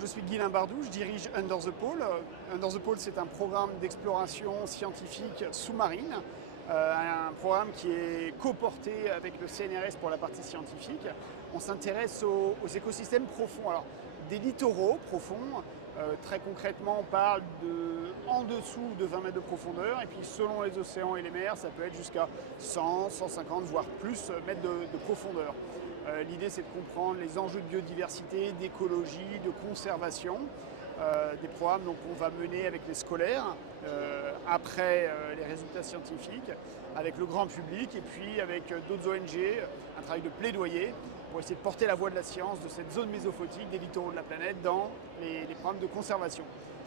je suis Guilain Bardou, je dirige Under the Pole. Under the Pole, c'est un programme d'exploration scientifique sous-marine, un programme qui est coporté avec le CNRS pour la partie scientifique. On s'intéresse aux écosystèmes profonds, alors des littoraux profonds. Très concrètement, on parle en dessous de 20 mètres de profondeur, et puis selon les océans et les mers, ça peut être jusqu'à 100, 150, voire plus mètres de profondeur. L'idée, c'est de comprendre les enjeux de biodiversité, d'écologie, de conservation, des programmes qu'on va mener avec les scolaires, après les résultats scientifiques, avec le grand public, et puis avec d'autres ONG, un travail de plaidoyer, pour essayer de porter la voix de la science de cette zone mésophotique des littoraux de la planète dans les programmes de conservation.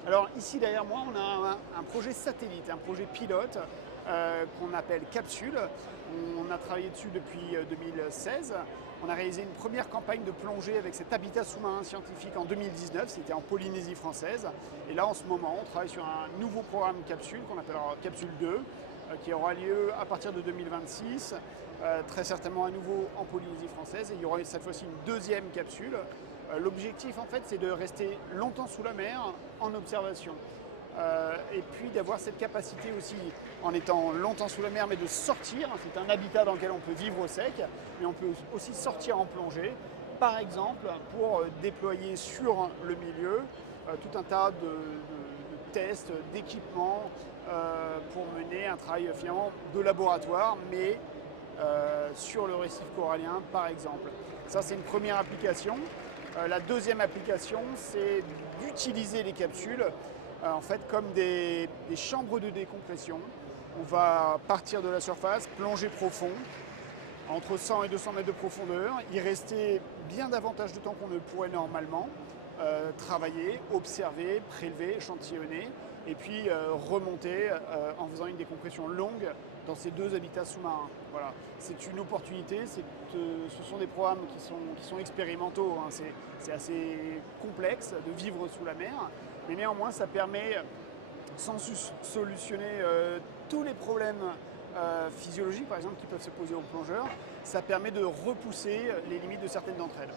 Alors ici derrière moi, on a un projet satellite, un projet pilote qu'on appelle Capsule. On a travaillé dessus depuis 2016. On a réalisé une première campagne de plongée avec cet habitat sous-marin scientifique en 2019, c'était en Polynésie française. Et là en ce moment, on travaille sur un nouveau programme Capsule qu'on appellera Capsule 2, qui aura lieu à partir de 2026, très certainement à nouveau en Polynésie française, et il y aura cette fois-ci une deuxième capsule. L'objectif en fait, c'est de rester longtemps sous la mer en observation, et puis d'avoir cette capacité aussi, en étant longtemps sous la mer, mais de sortir. C'est un habitat dans lequel on peut vivre au sec, mais on peut aussi sortir en plongée, par exemple pour déployer sur le milieu tout un tas de tests, d'équipements, pour mener un travail finalement de laboratoire, mais sur le récif corallien par exemple. Ça, c'est une première application. La deuxième application, c'est d'utiliser les capsules en fait comme des chambres de décompression. On va partir de la surface, plonger profond, entre 100 et 200 mètres de profondeur, y rester bien davantage de temps qu'on ne pourrait normalement, travailler, observer, prélever, échantillonner, et puis remonter en faisant une décompression longue dans ces deux habitats sous-marins. Voilà. C'est une opportunité, ce sont des programmes qui sont expérimentaux, hein. C'est assez complexe de vivre sous la mer, mais néanmoins ça permet, sans solutionner tous les problèmes physiologiques par exemple qui peuvent se poser aux plongeurs, ça permet de repousser les limites de certaines d'entre elles.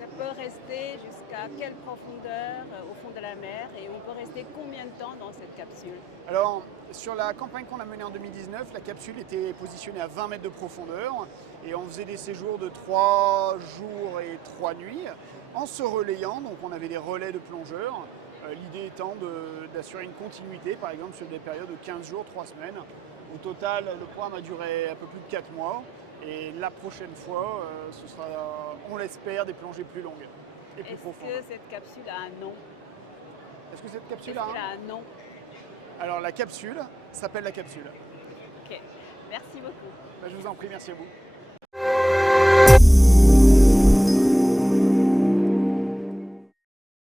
Ça peut rester jusqu'à quelle profondeur au fond de la mer, et on peut rester combien de temps dans cette capsule? Alors, sur la campagne qu'on a menée en 2019, la capsule était positionnée à 20 mètres de profondeur et on faisait des séjours de 3 jours et 3 nuits en se relayant. Donc on avait des relais de plongeurs, l'idée étant d'assurer une continuité, par exemple sur des périodes de 15 jours, 3 semaines. Au total, le programme a duré un peu plus de 4 mois. Et la prochaine fois, ce sera, on l'espère, des plongées plus longues et plus profondes. Est-ce que cette capsule a un nom? Est-ce que cette capsule Est-ce qu'elle a un nom? Alors la capsule s'appelle la capsule. Ok, merci beaucoup. Je vous en prie, merci à vous.